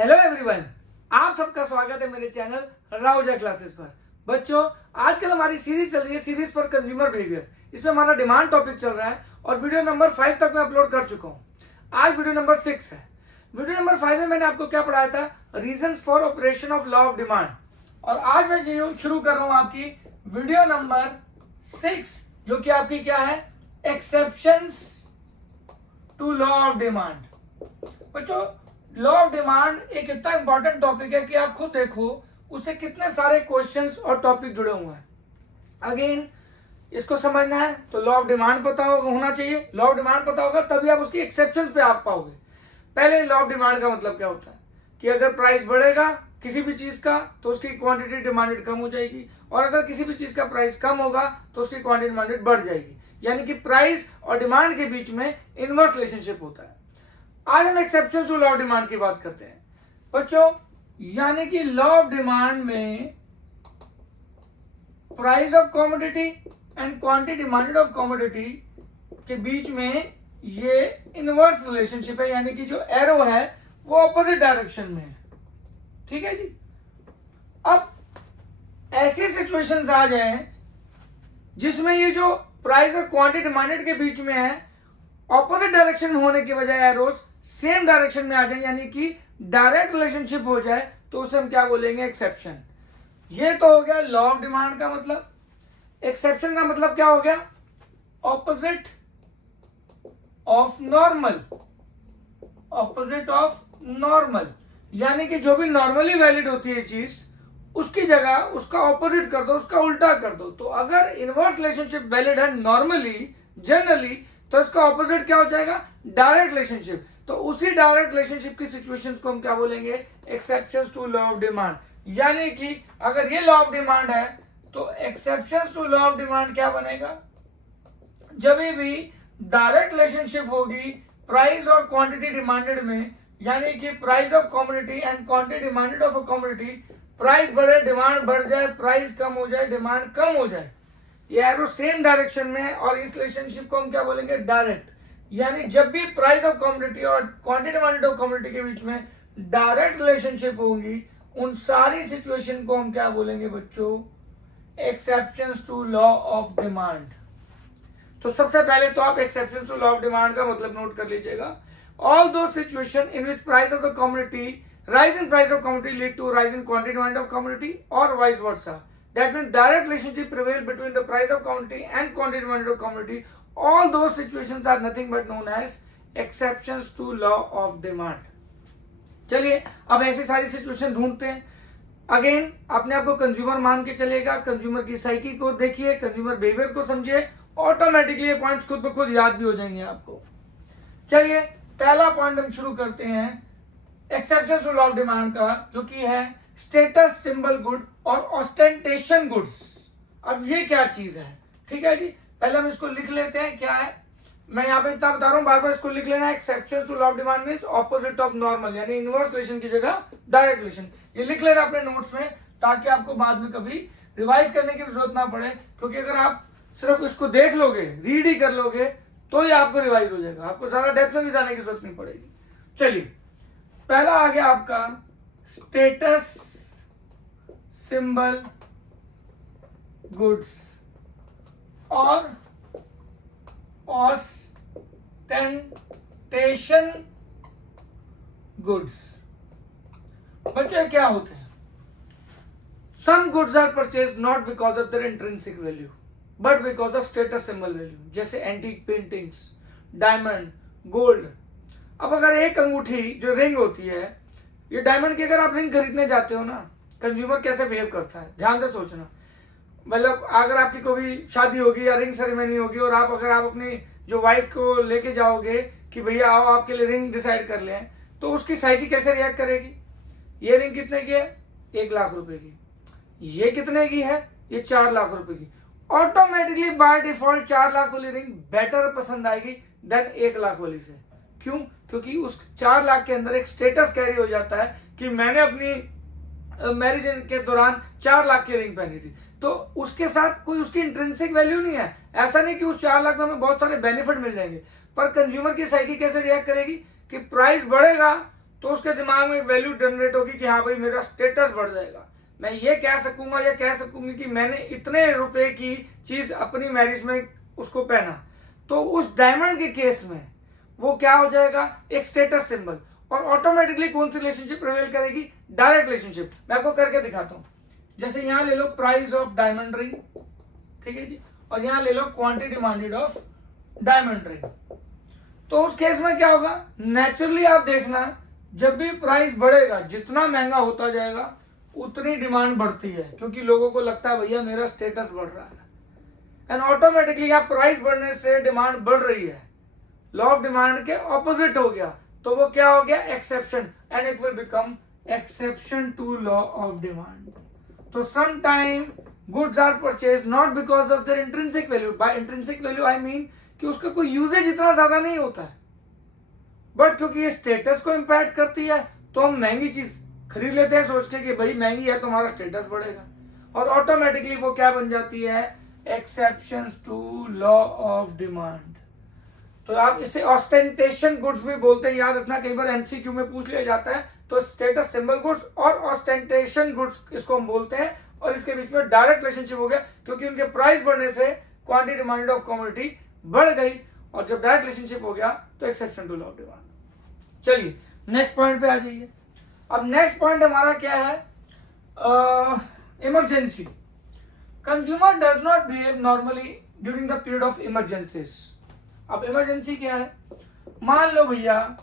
Hello everyone, आप सबका स्वागत है मेरे चैनल राउजा क्लासेस पर। बच्चों, आजकल हमारी सीरीज चल रही है, सीरीज फॉर कंज्यूमर बिहेवियर। इसमें हमारा डिमांड टॉपिक चल रहा है और वीडियो नंबर 5 तक मैं अपलोड कर चुका हूँ। आज वीडियो नंबर 6 है। वीडियो नंबर 5 में मैंने आपको क्या पढ़ाया था? Reasons for operation of law of demand. और आज मैं शुरू कर रहा हूँ आपकी वीडियो नंबर 6, जो कि आपकी क्या है? Exceptions to law of demand. बच्चों, लॉ ऑफ डिमांड एक इतना इंपॉर्टेंट टॉपिक है कि आप खुद देखो उससे कितने सारे क्वेश्चंस और टॉपिक जुड़े हुए हैं। अगेन, इसको समझना है तो लॉ ऑफ डिमांड पता होना चाहिए। लॉ ऑफ डिमांड पता होगा तभी आप उसकी एक्सेप्शंस पे आप पाओगे। पहले लॉ ऑफ डिमांड का मतलब क्या होता है कि अगर प्राइस बढ़ेगा किसी भी चीज का तो उसकी क्वांटिटी डिमांडेड कम हो जाएगी, और अगर किसी भी चीज का प्राइस कम होगा तो उसकी क्वांटिटी डिमांडेड बढ़ जाएगी। यानी कि प्राइस और डिमांड के बीच में इनवर्स रिलेशनशिप होता है। आज हम exception to law of demand की बात करते हैं बच्चों। यानी कि लॉ ऑफ डिमांड में price of commodity and quantity demanded of commodity के बीच में ये इनवर्स रिलेशनशिप है, यानी कि जो एरो है वो ऑपोजिट डायरेक्शन में है। ठीक है जी। अब ऐसी सिचुएशंस आ जाए जिसमें ये जो प्राइस और क्वांटिटी डिमांडेड के बीच में है, ऑपोजिट डायरेक्शन में होने की बजाय एरोस सेम डायरेक्शन में आ जाए, यानी कि डायरेक्ट रिलेशनशिप हो जाए, तो उसे हम क्या बोलेंगे? एक्सेप्शन। ये तो हो गया लॉ ऑफ डिमांड का मतलब। एक्सेप्शन का मतलब क्या हो गया? Opposite of normal. Opposite of normal, यानी कि जो भी नॉर्मली वैलिड होती है चीज, उसकी जगह उसका ऑपोजिट कर दो, उसका उल्टा कर दो। तो अगर इनवर्स रिलेशनशिप वैलिड है नॉर्मली, जनरली, तो इसका ऑपोजिट क्या हो जाएगा? Direct relationship. तो उसी डायरेक्ट रिलेशनशिप की सिचुएशंस को हम क्या बोलेंगे? Exceptions to law of demand. यानी कि अगर ये लॉ ऑफ डिमांड है तो exceptions to law of demand क्या बनेगा? जब भी डायरेक्ट रिलेशनशिप होगी प्राइस और क्वांटिटी डिमांडेड में, यानी कि price of commodity and quantity demanded of a commodity, price बढ़े डिमांड बढ़ जाए, प्राइस कम हो जाए डिमांड कम हो जाए, ये एरो सेम डायरेक्शन में है, और इस रिलेशनशिप को हम क्या बोलेंगे? डायरेक्ट। यानी जब भी प्राइस ऑफ कमोडिटी और क्वांटिटी डिमांडेड ऑफ कमोडिटी के बीच में डायरेक्ट रिलेशनशिप होगी, उन सारी सिचुएशन को हम क्या बोलेंगे बच्चों? Exceptions to law of demand. तो सबसे पहले तो आप exceptions to law of demand का मतलब नोट कर लीजिएगा। All those situation in which price of the commodity, rise in price of commodity lead to rise in quantity demand of commodity, or vice versa. That means direct relationship prevail between the price of commodity and quantity demand of commodity. All those situations are nothing but known as exceptions to law of demand. चलिए अब ऐसी सारी situation ढूंढते हैं। Again अपने आप को consumer मान के चलेगा, कंज्यूमर की साइकी को देखिए, कंज्यूमर बिहेवियर को समझिए, ऑटोमेटिकली ये पॉइंट्स खुद ब खुद याद भी हो जाएंगे आपको। चलिए पहला पॉइंट हम शुरू करते हैं exceptions to law of demand का, जो कि है स्टेटस सिंबल गुड और ऑस्टेंटेशन गुड्स। अब ये क्या चीज है? ठीक है जी, पहले हम इसको लिख लेते हैं। क्या है? मैं यहाँ पे इतना बता रहा हूँ, बार बार इसको लिख लेना है। Exceptions to law of demand means opposite of normal, यानी इनवर्स रिलेशन की जगह डायरेक्ट रिलेशन। ये लिख लेना अपने नोट्स में, ताकि आपको बाद में कभी रिवाइज करने की जरूरत ना पड़े। क्योंकि अगर आप सिर्फ इसको देख लोगे, रीड ही कर लोगे, तो ही आपको रिवाइज हो जाएगा, आपको ज्यादा डेप्थ में भी जाने की जरूरत नहीं पड़ेगी। चलिए पहला आ गया आपका स्टेटस सिंबल गुड्स और ऑस्टेंटेशन गुड्स। बच्चे क्या होते हैं? Some goods are purchase not because of their intrinsic value but because of status symbol value, जैसे एंटीक पेंटिंग्स, डायमंड, गोल्ड। अब अगर एक अंगूठी जो रिंग होती है, ये डायमंड की अगर आप रिंग खरीदने जाते हो ना, कंज्यूमर कैसे बिहेव करता है, ध्यान से सोचना। मतलब अगर आपकी कोई शादी होगी या रिंग सेरेमनी होगी, और आप अपनी जो वाइफ को लेके जाओगे कि भैया आओ आपके लिए रिंग डिसाइड कर लें, तो उसकी साइकी कैसे रिएक्ट करेगी? ये रिंग कितने की है? 1 लाख रुपए की। ये कितने की है? ये 4 लाख रुपए की। ऑटोमेटिकली बाय डिफॉल्ट 4 लाख वाली रिंग बेटर पसंद आएगी देन 1 लाख वाली से। क्यों? क्योंकि उस 4 लाख के अंदर एक स्टेटस कैरी हो जाता है कि मैंने अपनी मैरिज के दौरान 4 लाख की रिंग पहनी थी, तो उसके साथ कोई उसकी इंट्रिंसिक वैल्यू नहीं है। ऐसा नहीं कि उस 4 लाख में हमें बहुत सारे बेनिफिट मिल जाएंगे, पर कंज्यूमर की साइकी कैसे रिएक्ट करेगी कि प्राइस बढ़ेगा तो उसके दिमाग में वैल्यू जनरेट होगी कि हाँ भाई मेरा स्टेटस बढ़ जाएगा, मैं ये कह सकूंगा या कह सकूंगी कि मैंने इतने रुपए की चीज अपनी मैरिज में उसको पहना। तो उस डायमंड के केस में वो क्या हो जाएगा, एक स्टेटस सिंबल। और ऑटोमेटिकली कौन सी रिलेशनशिप प्रिवेल करेगी, डायरेक्ट रिलेशनशिप। मैं आपको करके दिखाता हूं। जैसे यहां ले लो प्राइस ऑफ डायमंड रिंग, ठीक है जी, और यहां ले लो quantity demanded of diamond ring. तो उस केस में क्या होगा, नेचुरली आप देखना जब भी प्राइस बढ़ेगा, जितना महंगा होता जाएगा उतनी डिमांड बढ़ती है, क्योंकि लोगों को लगता है भैया मेरा स्टेटस बढ़ रहा है। एंड ऑटोमेटिकली यहाँ प्राइस बढ़ने से डिमांड बढ़ रही है, लॉ ऑफ डिमांड के ऑपोजिट हो गया, तो वो क्या हो गया, exception, and it will become exception to law of demand. तो some time goods are purchase not because of their intrinsic value. By intrinsic value I mean कि उसका कोई यूजेज इतना ज्यादा नहीं होता है, बट क्योंकि ये स्टेटस को इंपैक्ट करती है तो हम महंगी चीज खरीद लेते हैं सोच के कि भाई महंगी है तो हमारा स्टेटस बढ़ेगा, और ऑटोमेटिकली वो क्या बन जाती है, exceptions to law of demand. तो आप इसे ऑस्टेंटेशन गुड्स भी बोलते हैं, याद रखना, कई बार एमसीक्यू में पूछ लिया जाता है। तो स्टेटस सिंबल गुड्स और ऑस्टेंटेशन गुड्स इसको हम बोलते हैं, और इसके बीच में डायरेक्ट रिलेशनशिप हो गया, क्योंकि उनके प्राइस बढ़ने से क्वांटिटी डिमांडेड ऑफ कमोडिटी बढ़ गई, और जब डायरेक्ट रिलेशनशिप हो गया तो exception to law of demand. चलिए नेक्स्ट पॉइंट पे आ जाइए। अब नेक्स्ट पॉइंट हमारा क्या है, emergency. Consumer does not behave normally during the period of emergencies. अब इमरजेंसी क्या है, मान लो भैया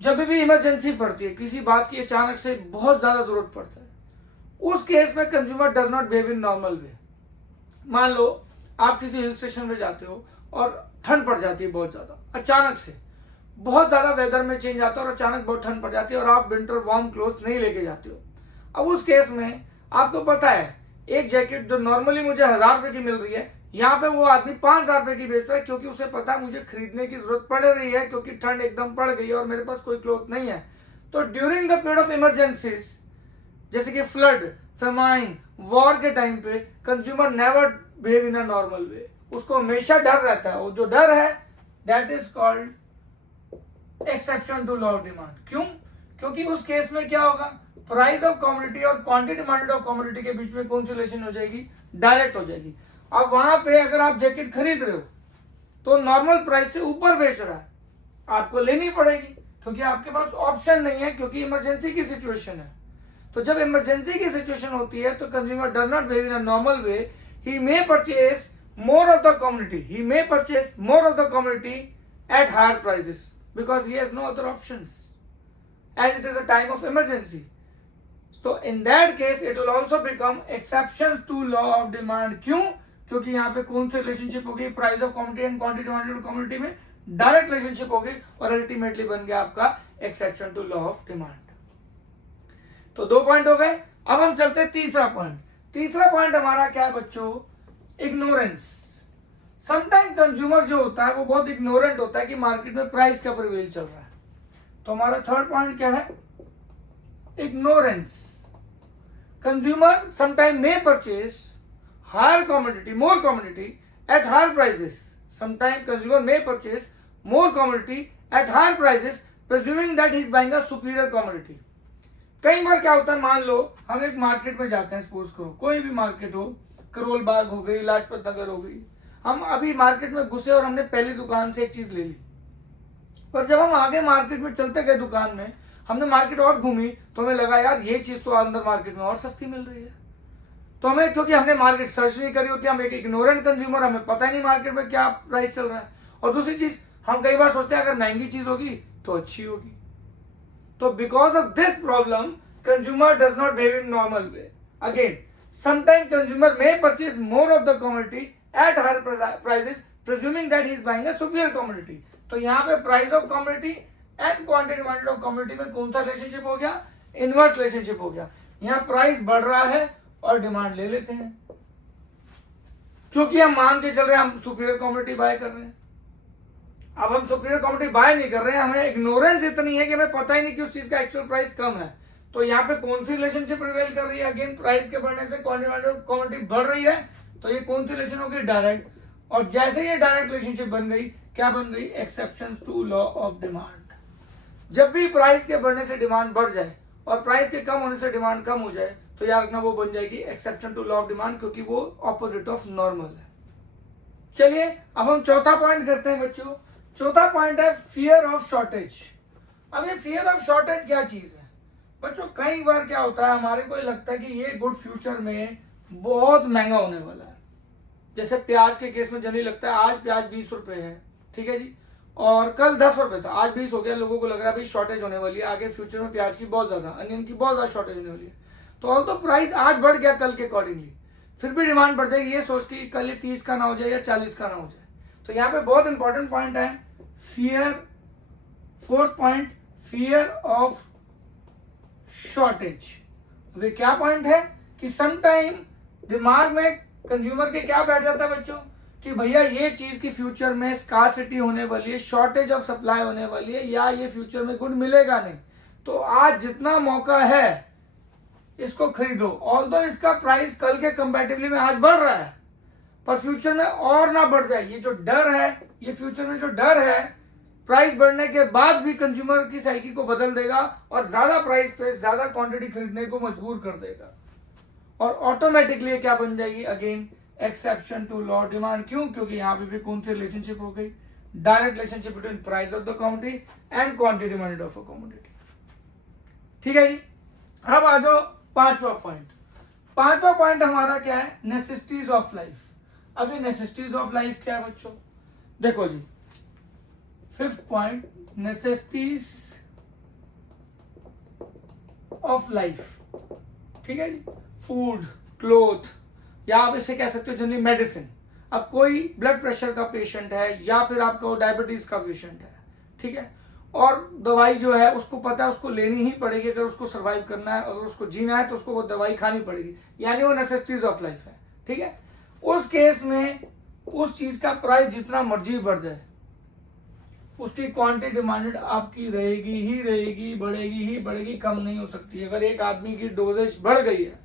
जब भी इमरजेंसी पड़ती है, किसी बात की अचानक से बहुत ज्यादा जरूरत पड़ता है, उस केस में consumer does not behave in normal way. मान लो आप किसी हिल स्टेशन पे जाते हो और ठंड पड़ जाती है बहुत ज्यादा, अचानक से बहुत ज्यादा वेदर में चेंज आता है और अचानक बहुत ठंड पड़ जाती है, और आप विंटर वार्म क्लोथ नहीं लेके जाते हो। अब उस केस में आपको पता है एक जैकेट जो नॉर्मली मुझे 1000 रुपए की मिल रही है, यहाँ पे वो आदमी 5000 रुपए की बेच रहा है, क्योंकि उसे पता है मुझे खरीदने की जरूरत पड़ रही है, क्योंकि ठंड एकदम पड़ गई है और मेरे पास कोई क्लोथ नहीं है। तो during the period of emergencies, जैसे कि फ्लड, फेमाइन, वॉर के टाइम पे, consumer never behave in a normal way. उसको हमेशा डर रहता है, वो जो डर है that is called exception to law of demand. क्यों, क्योंकि उस केस में क्या होगा, प्राइस ऑफ कमोडिटी और क्वांटिटी डिमांडेड ऑफ कमोडिटी के बीच में कौन सी रिलेशन हो जाएगी, डायरेक्ट हो जाएगी। अब वहां पे अगर आप जैकेट खरीद रहे हो तो नॉर्मल प्राइस से ऊपर बेच रहा है, आपको लेनी पड़ेगी, क्योंकि आपके पास ऑप्शन नहीं है, क्योंकि इमरजेंसी की सिचुएशन है। तो जब इमरजेंसी की सिचुएशन होती है तो consumer does not behave in a normal way, he may purchase more of the commodity, he may purchase more of the commodity at higher prices because he has no other options, as it is a time of emergency. So in that case it will also become exceptions to law of demand. क्यों, क्योंकि यहाँ पे कौन सी relationship होगी, price of commodity and quantity demanded commodity में direct relationship होगी, और अल्टीमेटली बन गया आपका exception to law of demand. तो 2 पॉइंट हो गए। अब हम चलते हैं तीसरा पॉइंट। तीसरा पॉइंट हमारा क्या है बच्चों, इग्नोरेंस। समटाइम कंज्यूमर जो होता है वो बहुत इग्नोरेंट होता है कि मार्केट में प्राइस क्या प्रिवेल चल रहा है। तो हमारा थर्ड पॉइंट क्या है, ignorance. Consumer sometime may purchase higher commodity, more commodity at higher prices. Sometime consumer may purchase more commodity at higher prices presuming that he is buying a superior commodity. कई बार क्या होता है, मान लो हम एक मार्केट में जाते हैं, सपोज करो कोई भी मार्केट हो, करोल बाग हो गई, लाजपत नगर हो गई, हम अभी मार्केट में घुसे और हमने पहली दुकान से एक चीज ले ली, पर जब हम आगे मार्केट में चलते गए दुकान में, हमने मार्केट और घूमी तो हमें लगा यार ये चीज तो अंदर मार्केट में और सस्ती मिल रही है। तो हमें, क्योंकि हमने मार्केट सर्च नहीं करी होती, हम एक इग्नोरेंट कंज्यूमर, हमें पता ही नहीं मार्केट में क्या प्राइस चल रहा है। और दूसरी चीज, हम कई बार सोचते हैं अगर महंगी चीज होगी तो अच्छी होगी। तो because of this problem consumer does not behave in normal way. Again, sometimes consumer may purchase more of the commodity at higher prices presuming that he is buying a superior commodity. तो यहाँ पे price of commodity and quantity demanded of commodity में कौन सा relationship हो गया, inverse relationship हो गया। यहाँ प्राइस बढ़ रहा है और डिमांड ले लेते हैं, क्योंकि हम मान के चल रहे हैं हम सुपीरियर कमोडिटी बाय कर रहे हैं। अब हम सुपीरियर कमोडिटी बाय नहीं कर रहे हैं, हमें इग्नोरेंस इतनी है कि हमें पता ही नहीं कि उस चीज का एक्चुअल प्राइस कम है। तो यहाँ पे कौन सी रिलेशनशिप प्रिवेल कर रही है, अगेन प्राइस के बढ़ने से क्वांटिटी बढ़ रही है, तो ये कौन सी रिलेशन होगी, डायरेक्ट। और जैसे ये डायरेक्ट रिलेशनशिप बन गई, क्या बन गई, exceptions to law of demand. जब भी प्राइस के बढ़ने से डिमांड बढ़ जाए और प्राइस के कम होने से डिमांड कम हो जाए तो याद रखना वो बन जाएगी exception to law of demand, क्योंकि वो ऑपोजिट ऑफ नॉर्मल है। चलिए अब हम चौथा पॉइंट करते हैं बच्चों। चौथा पॉइंट है फियर ऑफ शॉर्टेज। अब ये फियर ऑफ शॉर्टेज क्या चीज है बच्चों? कई बार क्या होता है, हमारे को लगता है कि ये गुड फ्यूचर में बहुत महंगा होने वाला है। जैसे प्याज के केस में जनरली लगता है आज प्याज 20 रुपए है, ठीक है जी, और कल 10 रुपए था, आज 20 हो गया, लोगों को लग रहा है भाई शॉर्टेज होने वाली है, आगे फ्यूचर में प्याज की बहुत ज्यादा, अनियन की बहुत ज्यादा शॉर्टेज होने वाली है। तो ऑल तो प्राइस आज बढ़ गया कल के अकॉर्डिंगली, फिर भी डिमांड बढ़ जाएगी ये सोच के कल ये 30 का ना हो जाए या 40 का ना हो जाए। तो यहाँ पे बहुत इंपॉर्टेंट पॉइंट है fear, fourth point fear of shortage. अब ये क्या पॉइंट है कि समटाइम दिमाग में कंज्यूमर के क्या बैठ जाता है बच्चों कि भैया ये चीज की फ्यूचर में स्कार्सिटी होने वाली है, शॉर्टेज ऑफ सप्लाई होने वाली है, या ये फ्यूचर में गुड मिलेगा नहीं, तो आज जितना मौका है इसको खरीदो। ऑल्दो इसका प्राइस कल के कंपैरेटिवली में आज बढ़ रहा है, पर फ्यूचर में और ना बढ़ जाए, ये जो डर है, ये फ्यूचर में जो डर है प्राइस बढ़ने के बाद भी कंज्यूमर की साइकी को बदल देगा और ज्यादा प्राइस पे ज्यादा क्वांटिटी खरीदने को मजबूर कर देगा, और ऑटोमेटिकली क्या बन जाएगी again exception to law demand. क्यों? क्योंकि यहाँ पे भी कौन सी रिलेशनशिप हो गई, direct relationship between price of the commodity and quantity demanded of a commodity. ठीक है जी। अब आ जाओ पांचवा पॉइंट। पांचवा पॉइंट हमारा क्या है, नेसेसिटीज ऑफ लाइफ। अब ये नेसेसिटीज ऑफ लाइफ क्या है बच्चों? देखो जी, fifth point necessities of life, ठीक है जी, फूड, क्लोथ, या आप इसे कह सकते हो जनरली मेडिसिन। अब कोई ब्लड प्रेशर का पेशेंट है या फिर आपको डायबिटीज का पेशेंट है, ठीक है, और दवाई जो है उसको पता है उसको लेनी ही पड़ेगी, अगर उसको सर्वाइव करना है, अगर उसको जीना है तो उसको वो दवाई खानी पड़ेगी, यानी वो नेसेसिटीज ऑफ लाइफ है। ठीक है, उस केस में उस चीज का प्राइस जितना मर्जी बढ़ जाए उसकी क्वांटिटी डिमांडेड आपकी रहेगी ही रहेगी, बढ़ेगी ही बढ़ेगी, कम नहीं हो सकती। अगर एक आदमी की डोजेज बढ़ गई है,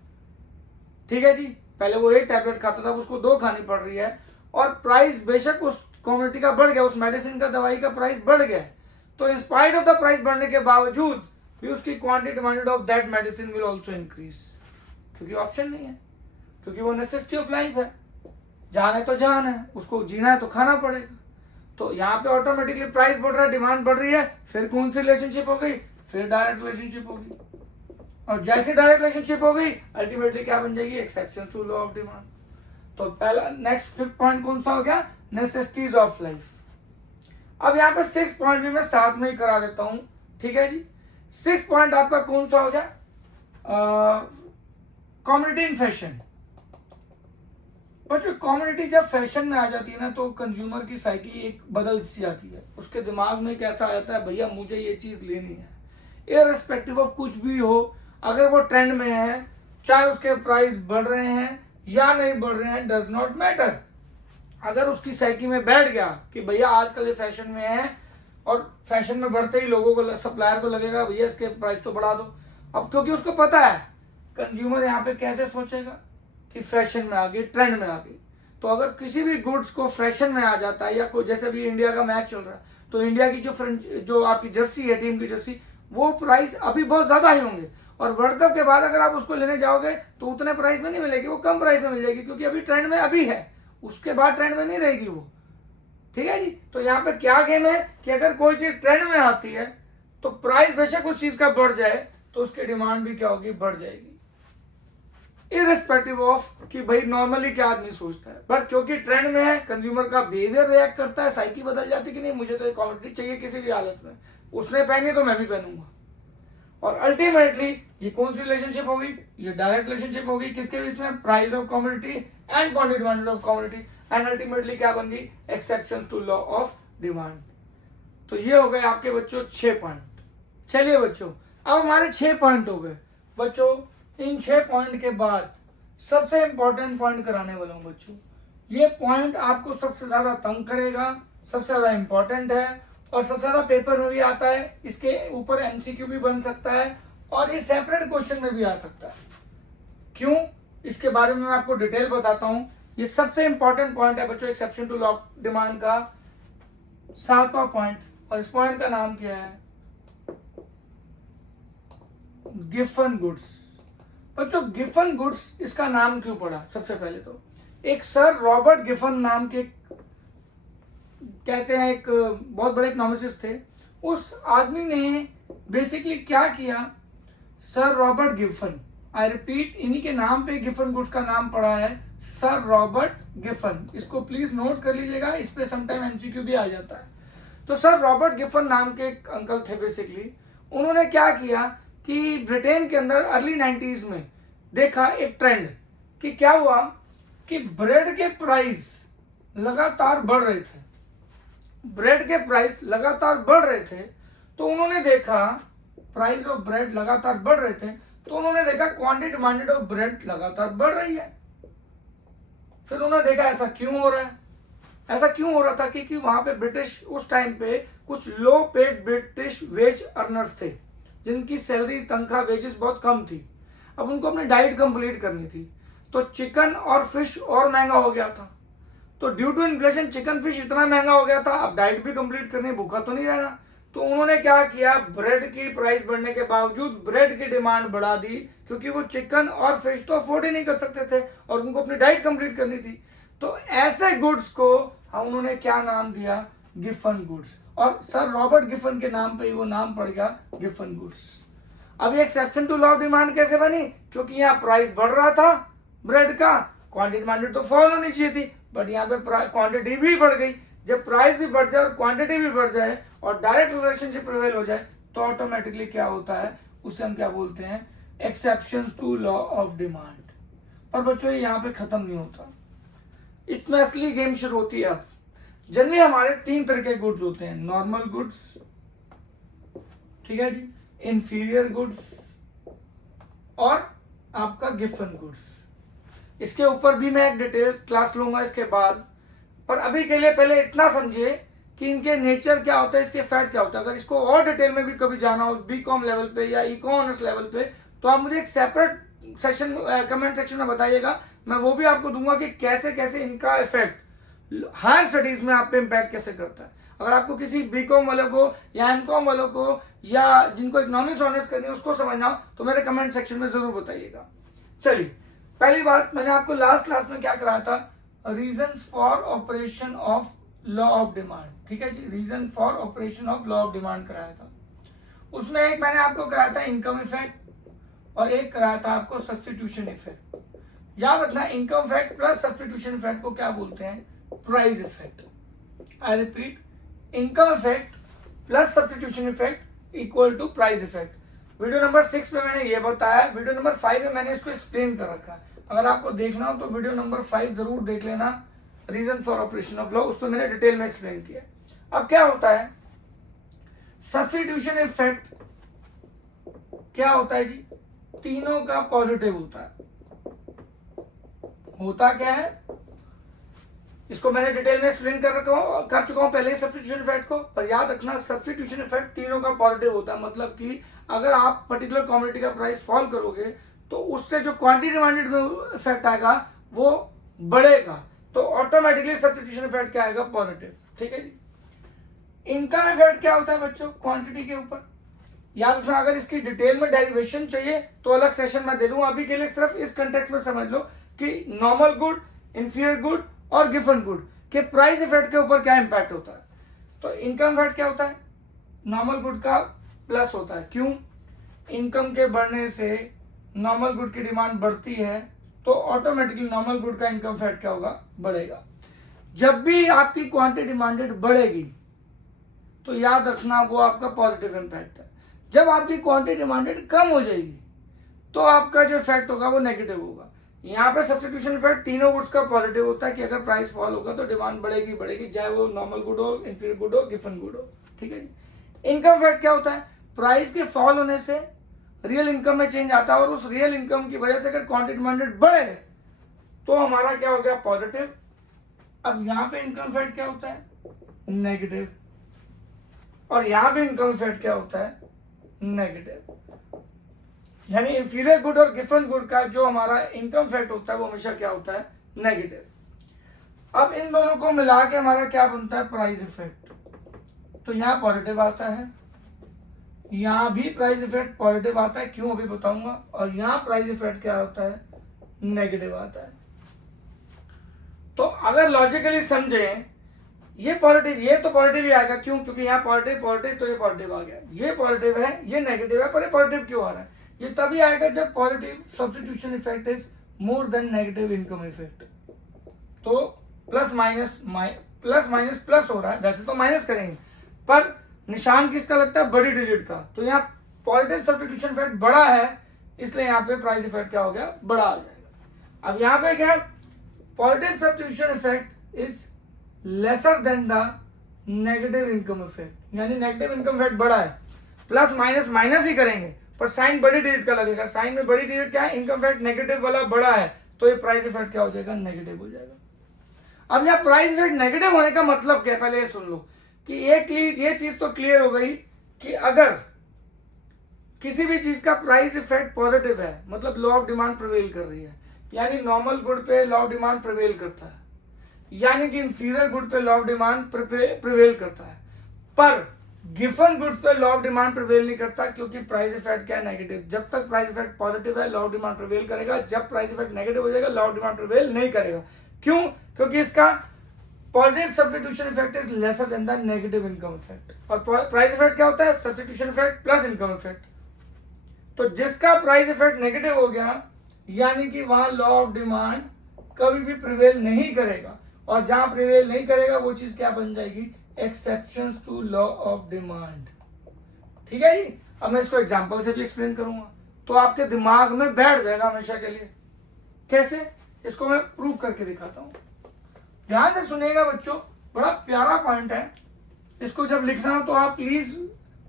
ठीक है जी, पहले वो एक टैबलेट खाता था उसको 2 खानी पड़ रही है, और प्राइस बेशक उस कम्युनिटी का बढ़ गया, उस मेडिसिन का दवाई का प्राइस बढ़ गया, तो in spite of the price बढ़ने के बावजूद भी उसकी quantity demanded of that medicine will also increase, क्योंकि ऑप्शन नहीं है, क्योंकि वो नेसेसिटी ऑफ लाइफ है, जान है तो जान है, उसको जीना है तो खाना पड़ेगा। तो यहाँ पे ऑटोमेटिकली प्राइस बढ़ रहा है, डिमांड बढ़ रही है, फिर कौन सी रिलेशनशिप हो गई, फिर डायरेक्ट रिलेशनशिप होगी, और जैसे डायरेक्ट रिलेशनशिप हो गई अल्टीमेटली क्या बन जाएगी, exception to law of demand. तो पहला नेक्स्ट फिफ्थ पॉइंट कौन सा हो गया, नेसेसिटीज ऑफ लाइफ। अब यहाँ पे 6 पॉइंट भी मैं साथ में ही करा देता हूं, ठीक है जी। 6 पॉइंट आपका कौन सा हो गया, कम्युनिटी इन फैशन। बच्चों कम्युनिटी जब फैशन में आ जाती है ना तो कंज्यूमर की साइकी एक बदल सी जाती है, उसके दिमाग में कैसा आ जाता है, भैया मुझे ये चीज लेनी है, इररिस्पेक्टिव ऑफ कुछ भी हो, अगर वो ट्रेंड में है, चाहे उसके प्राइस बढ़ रहे हैं या नहीं बढ़ रहे हैं, डज नॉट मैटर। अगर उसकी साइकी में बैठ गया कि भैया आजकल ये फैशन में है, और फैशन में बढ़ते ही लोगों को, सप्लायर को लगेगा भैया इसके प्राइस तो बढ़ा दो। अब क्योंकि उसको पता है कंज्यूमर यहाँ पे कैसे सोचेगा कि फैशन में आ गई, ट्रेंड में आ गई, तो अगर किसी भी गुड्स को फैशन में आ जाता है, या कोई जैसे अभी इंडिया का मैच चल रहा है तो इंडिया की जो आपकी जर्सी है, टीम की जर्सी, वो प्राइस अभी बहुत ज्यादा ही होंगे, और वर्ल्ड कप के बाद अगर आप उसको लेने जाओगे तो उतने प्राइस में नहीं मिलेगी, वो कम प्राइस में मिल जाएगी, क्योंकि अभी ट्रेंड में अभी है, उसके बाद ट्रेंड में नहीं रहेगी वो। ठीक है जी। तो यहाँ पे क्या गेम है कि अगर कोई चीज ट्रेंड में आती है तो प्राइस बेशक उस चीज का बढ़ जाए तो उसकी डिमांड भी क्या होगी, बढ़ जाएगी, इररिस्पेक्टिव ऑफ कि भाई नॉर्मली क्या आदमी सोचता है, पर क्योंकि ट्रेंड में है कंज्यूमर का बिहेवियर रिएक्ट करता है, साइकी बदल जाती है कि नहीं मुझे तो एक क्वालिटी चाहिए किसी भी हालत में, उसने पहनी तो मैं भी पहनूंगा, और अल्टीमेटली ये कौन सी रिलेशनशिप होगी, ये डायरेक्ट रिलेशनशिप होगी, किसके बीच में, price of commodity and quantity demanded of commodity, and ultimately क्या बन गई, exception to law of demand. तो ये हो गए आपके बच्चों 6 पॉइंट। चलिए बच्चों अब हमारे 6 पॉइंट हो गए बच्चों। इन 6 पॉइंट के बाद सबसे इंपॉर्टेंट पॉइंट कराने वाला हूं बच्चों। ये पॉइंट आपको सबसे ज्यादा तंग करेगा, सबसे ज्यादा इंपॉर्टेंट है, और सबसे ज्यादा पेपर में भी आता है, इसके ऊपर एमसीक्यू भी बन सकता है, और ये सेपरेट क्वेश्चन में भी आ सकता है। क्यों, इसके बारे में मैं आपको डिटेल बताता हूं। ये सबसे इंपॉर्टेंट पॉइंट है बच्चों, exception to law of demand का 7वां पॉइंट, और इस पॉइंट का नाम क्या है, गिफन गुड्स। बच्चों गिफन गुड्स इसका नाम क्यों पड़ा? सबसे पहले तो एक सर रॉबर्ट गिफन नाम के कहते हैं, एक बहुत बड़े इकोनॉमिस्ट थे। उस आदमी ने बेसिकली क्या किया, sir Robert Giffen, I repeat, इन्हीं के नाम पे गिफन गुड्स का नाम पड़ा है, सर रॉबर्ट गिफन। इसको प्लीज नोट कर लीजिएगा, इस पे समटाइम एमसीक्यू भी आ जाता है। तो सर रॉबर्ट गिफन नाम के एक अंकल थे। बेसिकली उन्होंने क्या किया कि ब्रिटेन के अंदर अर्ली 90s में देखा एक ट्रेंड कि क्या हुआ कि ब्रेड के प्राइस लगातार बढ़ रहे थे, ब्रेड के प्राइस लगातार बढ़ रहे थे। तो उन्होंने देखा प्राइस ऑफ ब्रेड लगातार बढ़ रहे थे, तो उन्होंने देखा क्वांटिटी डिमांडेड ऑफ ब्रेड लगातार बढ़ रही है। फिर उन्होंने देखा ऐसा क्यों हो रहा है, ऐसा क्यों हो रहा था, क्योंकि वहां पे ब्रिटिश उस टाइम पे कुछ लो पेड ब्रिटिश वेज अर्नर्स थे जिनकी सैलरी, तनख्वाह, वेजेस बहुत कम थी। अब उनको अपनी डाइट कंप्लीट करनी थी, तो चिकन और फिश और महंगा हो गया था। तो due to inflation chicken fish इतना महंगा हो गया था, अब डाइट भी कंप्लीट करनी, भूखा तो नहीं रहना। तो उन्होंने क्या किया, ब्रेड की प्राइस बढ़ने के बावजूद ब्रेड की डिमांड बढ़ा दी, क्योंकि वो चिकन और फिश तो अफोर्ड ही नहीं कर सकते थे और उनको अपनी डाइट कंप्लीट करनी थी। तो ऐसे गुड्स को उन्होंने क्या नाम दिया, गिफन गुड्स। और सर रॉबर्ट गिफन के नाम पे ही वो नाम पड़ गया गिफन गुड्स। अब ये exception to law of demand कैसे बनी, क्योंकि यहाँ प्राइस बढ़ रहा था ब्रेड का, क्वांटिटी डिमांडेड तो फॉल होनी चाहिए थी, बट यहाँ पे क्वांटिटी भी बढ़ गई। जब प्राइस भी बढ़ जाए और क्वांटिटी भी बढ़ जाए और डायरेक्ट रिलेशनशिप प्रिवेल हो जाए, तो ऑटोमेटिकली क्या होता है, उसे हम क्या बोलते हैं, exceptions to law of demand. पर बच्चों ये यहाँ पे खत्म नहीं होता, इसमें असली गेम शुरू होती है। अब जनरली हमारे 3 तरह के गुड्स होते हैं, नॉर्मल गुड्स, ठीक है जी, इंफीरियर गुड्स और आपका गिफन गुड्स। इसके ऊपर भी मैं एक डिटेल क्लास लूंगा इसके बाद, पर अभी के लिए पहले इतना समझिए कि इनके नेचर क्या होता है, इसके फैक्ट क्या होता है। अगर इसको और डिटेल में भी कभी जाना हो बीकॉम लेवल पे या इकोनॉमिक्स लेवल पे, तो आप मुझे एक सेपरेट सेशन कमेंट सेक्शन में बताइएगा, मैं वो भी आपको दूंगा कि कैसे कैसे इनका इफेक्ट हायर स्टडीज में आप पे इम्पैक्ट कैसे करता है। अगर आपको किसी बीकॉम वालों को या एमकॉम वालों को या जिनको इकोनॉमिक्स ऑनर्स करनी है उसको समझना हो, तो मेरे कमेंट सेक्शन में जरूर बताइएगा। चलिए, पहली बात मैंने आपको लास्ट क्लास में क्या कराया था, reasons for operation of law of demand, ठीक है जी, reason for operation of law of demand कराया था। उसमें एक मैंने आपको कराया था इनकम इफेक्ट और एक कराया था आपको सब्स्टिट्यूशन इफेक्ट। याद रखना, income effect plus substitution effect को क्या बोलते हैं, price effect. I repeat, income effect plus substitution effect equal to price effect. Video number 6 में मैंने ये बताया, वीडियो नंबर 5 में मैंने इसको एक्सप्लेन कर रखा है। अगर आपको देखना हो तो वीडियो नंबर 5 जरूर देख लेना, reason for operation of law, उसमें मैंने डिटेल में एक्सप्लेन किया। अब क्या होता है, सब्स्टिट्यूशन इफेक्ट क्या होता है जी, तीनों का पॉजिटिव होता है। होता क्या है, इसको मैंने डिटेल में एक्सप्लेन कर चुका हूं पहले सब्स्टिट्यूशन इफेक्ट को, पर याद रखना सब्स्टिट्यूशन इफेक्ट तीनों का पॉजिटिव होता है। मतलब कि अगर आप पर्टिकुलर कमोडिटी का प्राइस फॉल करोगे तो उससे जो क्वांटिटी डिमांडेड में इफेक्ट आएगा वो बढ़ेगा, तो ऑटोमेटिकली सब्स्टिट्यूशन इफेक्ट क्या आएगा, पॉजिटिव, ठीक है जी। इनकम इफेक्ट क्या होता है बच्चों, क्वांटिटी के ऊपर। याद रखना, अगर इसकी डिटेल में डेरिवेशन चाहिए तो अलग सेशन में दे दूंगा, अभी के लिए सिर्फ इस कंटेक्स्ट में समझ लो कि नॉर्मल गुड, इंफीरियर गुड और गिफन गुड के प्राइस इफेक्ट के ऊपर क्या इंपैक्ट होता है। तो इनकम इफेक्ट क्या होता है, नॉर्मल गुड का प्लस होता है। क्यों, इनकम के बढ़ने से नॉर्मल गुड की डिमांड बढ़ती है, तो ऑटोमेटिकली नॉर्मल गुड का इनकम इफेक्ट क्या होगा, बढ़ेगा। जब भी आपकी क्वांटिटी डिमांडेड बढ़ेगी तो याद रखना वो आपका पॉजिटिव इंपैक्ट है। जब आपकी क्वांटिटी डिमांडेड कम हो जाएगी तो आपका जो इफेक्ट होगा वो नेगेटिव होगा। यहाँ पे सब्स्टिट्यूशन इफेक्ट तीनों गुड्स का पॉजिटिव होता है कि अगर प्राइस फॉल होगा तो डिमांड बढ़ेगी बढ़ेगी, चाहे वो नॉर्मल गुड हो, इंफीरियर गुड हो, गिफन गुड हो, ठीक है जी। इनकम इफेक्ट क्या होता है, प्राइस के फॉल होने से रियल इनकम में चेंज आता है और उस रियल इनकम की वजह से अगर क्वांटिटी डिमांडेड बढ़े तो हमारा क्या हो गया, पॉजिटिव। अब यहाँ पे इनकम इफेक्ट क्या होता है, नेगेटिव, और यहाँ पे इनकम इफेक्ट क्या होता है, नेगेटिव। यानी इंफीरियर गुड और गिफन गुड का जो हमारा इनकम इफेक्ट होता है वो हमेशा क्या होता है, नेगेटिव। अब इन दोनों को मिला के हमारा क्या बनता है, प्राइस इफेक्ट। तो यहाँ पॉजिटिव आता है, यहाँ भी प्राइस इफेक्ट पॉजिटिव आता है, क्यों अभी बताऊंगा, और यहाँ प्राइस इफेक्ट क्या होता है, नेगेटिव आता है। तो अगर लॉजिकली समझें, ये पॉजिटिव, ये तो पॉजिटिव ही आएगा, क्यों, क्योंकि यहाँ पॉजिटिव पॉजिटिव, तो ये पॉजिटिव आ गया, ये पॉजिटिव है, ये नेगेटिव है, पर ये पॉजिटिव क्यों आ रहा है, ये तभी आएगा जब positive substitution effect is more than negative income effect. तो प्लस माइनस प्लस हो रहा है, वैसे तो माइनस करेंगे, पर निशान किसका लगता है, बड़ी डिजिट का, तो यहाँ पॉजिटिव सब्स्टिट्यूशन इफेक्ट बड़ा है, इसलिए यहाँ पे प्राइस इफेक्ट क्या हो गया, बड़ा आ जाएगा। अब यहाँ पे क्या है, positive substitution effect is lesser than the negative income effect, यानी नेगेटिव इनकम इफेक्ट बड़ा है, प्लस माइनस माइनस ही करेंगे, पर साइन बड़ी डिजिट का लगेगा, साइन में बड़ी डिजिट क्या है, इनकम इफेक्ट नेगेटिव वाला बड़ा है, तो ये प्राइस इफेक्ट क्या हो जाएगा, नेगेटिव हो जाएगा। अब यहाँ प्राइस इफेक्ट नेगेटिव होने का मतलब क्या है, पहले ये सुन लो कि ये चीज तो क्लियर हो गई कि अगर किसी भी चीज का प्राइस इफेक्ट पॉजिटिव है, मतलब लॉ ऑफ डिमांड प्रिवेल कर रही है, यानी नॉर्मल गुड पे लॉ ऑफ डिमांड प्रिवेल करता है, यानी कि इंफीरियर गुड पे लॉ ऑफ डिमांड प्रिवेल करता है, पर गिवन गुड्स पे लॉ ऑफ डिमांड प्रिवेल नहीं करता, क्योंकि प्राइस इफेक्ट क्या है, नेगेटिव। जब तक प्राइस इफेक्ट पॉजिटिव है लॉ ऑफ डिमांड प्रिवेल करेगा, जब प्राइस इफेक्ट नेगेटिव हो जाएगा लॉ ऑफ डिमांड प्रिवेल नहीं करेगा। क्यों, क्योंकि इसका positive substitution effect is lesser than the negative income effect, और प्राइस इफेक्ट क्या होता है, substitution effect plus income effect. तो जिसका प्राइस इफेक्ट नेगेटिव हो गया, यानी कि वहां लॉ ऑफ डिमांड कभी भी प्रिवेल नहीं करेगा, और जहां प्रिवेल नहीं करेगा वो चीज क्या बन जाएगी, exceptions to law of demand. ठीक है जी। अब मैं इसको एग्जांपल से भी एक्सप्लेन करूंगा, तो आपके दिमाग में बैठ जाएगा हमेशा के लिए। कैसे, इसको मैं प्रूव करके दिखाता हूं, ध्यान से सुनिएगा बच्चों, बड़ा प्यारा पॉइंट है। इसको जब लिखना हो तो आप प्लीज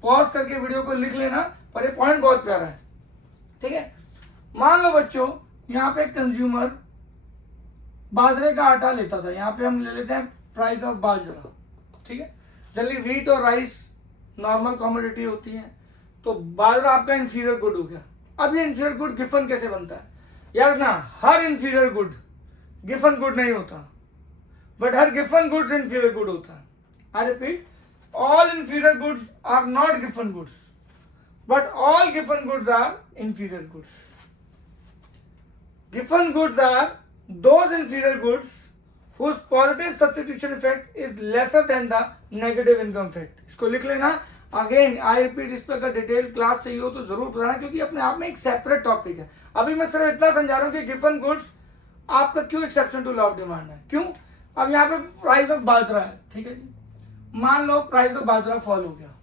पॉज करके वीडियो को लिख लेना, पर ये पॉइंट बहुत प्यारा है। ठीक है, मान लो बच्चों यहाँ पे कंज्यूमर बाजरे का आटा लेता था, यहाँ पे हम ले लेते हैं प्राइस ऑफ बाजरा। ठीक है, जनरली व्हीट और राइस नॉर्मल कमोडिटी होती है, तो बाजरा आपका इंफीरियर गुड हो गया। अब ये इंफीरियर गुड गिफन कैसे बनता है, यार ना, हर इंफीरियर गुड गिफन गुड नहीं होता, बट हर गिफन गुड्स इंफीरियर गुड होता है। I repeat, all inferior goods are not Giffen goods, but all Giffen goods are inferior goods. Giffen goods are those inferior goods whose positive substitution effect is lesser than the negative income effect। इसको लिख लेना। Again I repeat, इस पर अगर detail class चाहिए हो तो जरूर बताना, क्योंकि अपने आप में एक सेपरेट टॉपिक है। अभी मैं सिर्फ इतना समझा रहा हूँ कि गिवन गुड्स आपका क्यों exception to law of demand है, क्यों। अब यहाँ पे प्राइस ऑफ बाजरा है, ठीक है जी, मान लो प्राइस ऑफ बाजरा फॉल हो गया,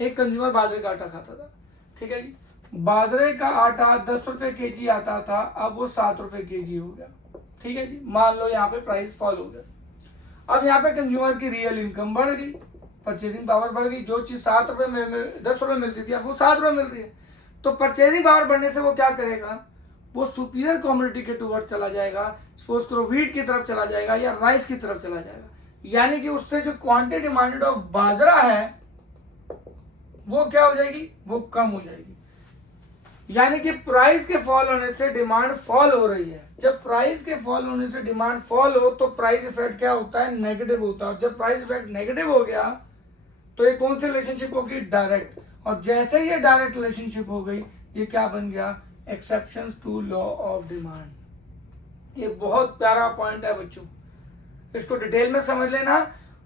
एक कंज्यूमर बाजरे का आटा खाता था, ठीक है जी, बाजरे का आटा 10 रुपए केजी आता था, अब वो 7 रुपए केजी हो गया। ठीक है जी, मान लो यहाँ पे प्राइस फॉल हो गया। अब यहाँ पे कंज्यूमर की रियल इनकम बढ़ गई, परचेजिंग पावर बढ़ गई, जो चीज 7 रुपए में 10 रुपए मिलती थी अब वो 7 रुपए मिल रही है। तो परचेजिंग पावर बढ़ने से वो क्या करेगा, वो सुपीरियर कमोडिटी के टूवर्ड चला जाएगा, सपोज करो व्हीट की तरफ चला जाएगा या राइस की तरफ चला जाएगा, यानी कि उससे जो क्वांटिटी डिमांडेड ऑफ बाजरा है वो क्या हो जाएगी, वो कम हो जाएगी। यानी कि प्राइस के फॉल होने से डिमांड फॉल हो रही है। जब प्राइस के फॉल होने से डिमांड फॉल हो तो प्राइस इफेक्ट क्या होता है, नेगेटिव होता है। जब प्राइस इफेक्ट नेगेटिव हो गया तो ये कौन सी रिलेशनशिप होगी, डायरेक्ट। और जैसे ये डायरेक्ट रिलेशनशिप हो गई, ये क्या बन गया, exceptions to law of demand. ये बहुत प्यारा पॉइंट है बच्चों, इसको डिटेल में समझ लेना।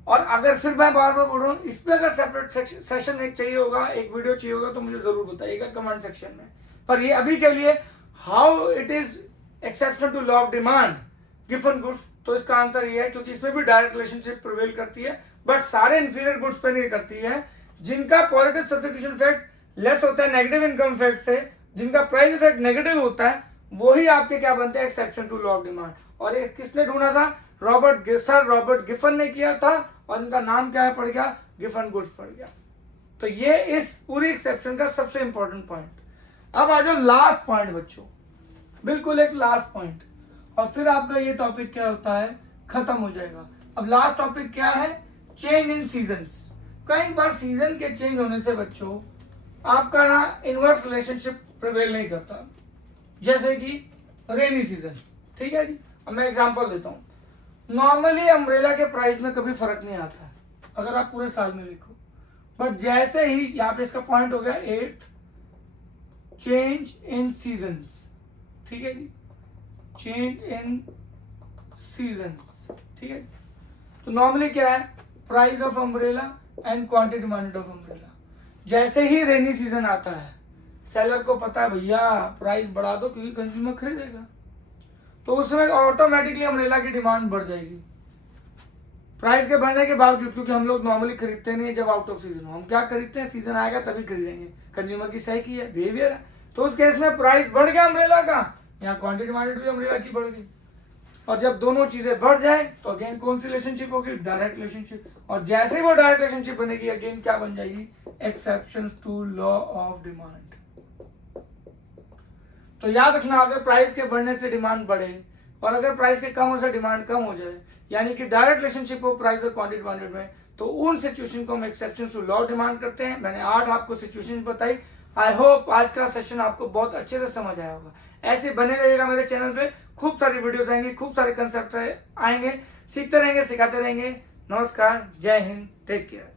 और अगर फिर मैं बार बार बोल रहा हूँ, इस पे अगर सेपरेट सेशन एक चाहिए होगा, एक वीडियो चाहिए होगा, तो मुझे जरूर बताइएगा कमेंट सेक्शन में। पर ये अभी के लिए how it is exception to law of demand गिवन गुड्स, तो इसका आंसर ये है क्योंकि इसमें भी डायरेक्ट रिलेशनशिप प्रिवेल करती है, बट सारे इंफीरियर गुड्स पे नहीं करती है। जिनका पॉजिटिव सब्स्टिट्यूशन इफेक्ट लेस होता है नेगेटिव इनकम इफेक्ट से, जिनका प्राइस इफेक्ट नेगेटिव होता है, वही आपके क्या बनते हैं, exception to law of demand. और ये किसने ढूंढा था, रॉबर्ट गिफन ने किया था, और इनका नाम क्या है पड़ गया, गिफन गुड्स पड़ गया। तो ये इस पूरी एक्सेप्शन का सबसे इंपॉर्टेंट पॉइंट। अब आ जाओ लास्ट पॉइंट बच्चों, बिल्कुल एक लास्ट पॉइंट, और फिर आपका ये टॉपिक क्या होता है, खत्म हो जाएगा। अब लास्ट टॉपिक क्या है, चेंज इन सीजन्स। कई बार सीजन के चेंज होने से बच्चों आपका ना इनवर्स रिलेशनशिप प्रिवेल नहीं करता, जैसे कि रेनी सीजन। ठीक है जी, अब मैं एग्जांपल देता हूँ। नॉर्मली अम्ब्रेला के प्राइस में कभी फर्क नहीं आता है अगर आप पूरे साल में लिखो, बट जैसे ही यहाँ पे इसका पॉइंट हो गया 8th, चेंज इन सीजन्स, ठीक है जी, चेंज इन सीजन्स, ठीक है। तो नॉर्मली क्या है, price of umbrella and quantity demanded of umbrella. जैसे ही रेनी सीजन आता है, सेलर को पता है भैया प्राइस बढ़ा दो क्योंकि कंज्यूमर खरीदेगा, तो उसमें ऑटोमेटिकली अम्ब्रेला की डिमांड बढ़ जाएगी। प्राइस के बढ़ने के बावजूद, क्योंकि हम लोग नॉर्मली खरीदते नहीं जब आउट ऑफ सीजन हो, हम क्या खरीदते हैं, सीजन आएगा तभी खरीदेंगे, कंज्यूमर की सही की है, बिहेवियर है। तो उस केस में प्राइस बढ़ गया अम्ब्रेला का, यहाँ क्वांटिटी डिमांडेड भी अम्ब्रेला की बढ़ गई। और जब दोनों चीजें बढ़ जाए तो अगेन कौन सी रिलेशनशिप होगी, डायरेक्ट रिलेशनशिप। और जैसे ही वो डायरेक्ट रिलेशनशिप बनेगी, अगेन क्या बन जाएगी, exception to law of demand. तो याद रखना, अगर प्राइस के बढ़ने से डिमांड बढ़े और अगर प्राइस के कम होने से डिमांड कम हो जाए, यानी कि डायरेक्ट रिलेशनशिप हो प्राइस और क्वांटिटी डिमांडेड में, तो उन सिचुएशन को हम एक्सेप्शन टू लॉ डिमांड करते हैं। मैंने 8 आपको सिचुएशन बताई। आई होप आज का सेशन आपको बहुत अच्छे से समझ आया होगा। ऐसे बने रहिएगा मेरे चैनल पे, खूब सारी वीडियोस आएंगी, खूब सारे कंसेप्ट आएंगे, सीखते रहेंगे, सिखाते रहेंगे। नमस्कार, जय हिंद, टेक केयर।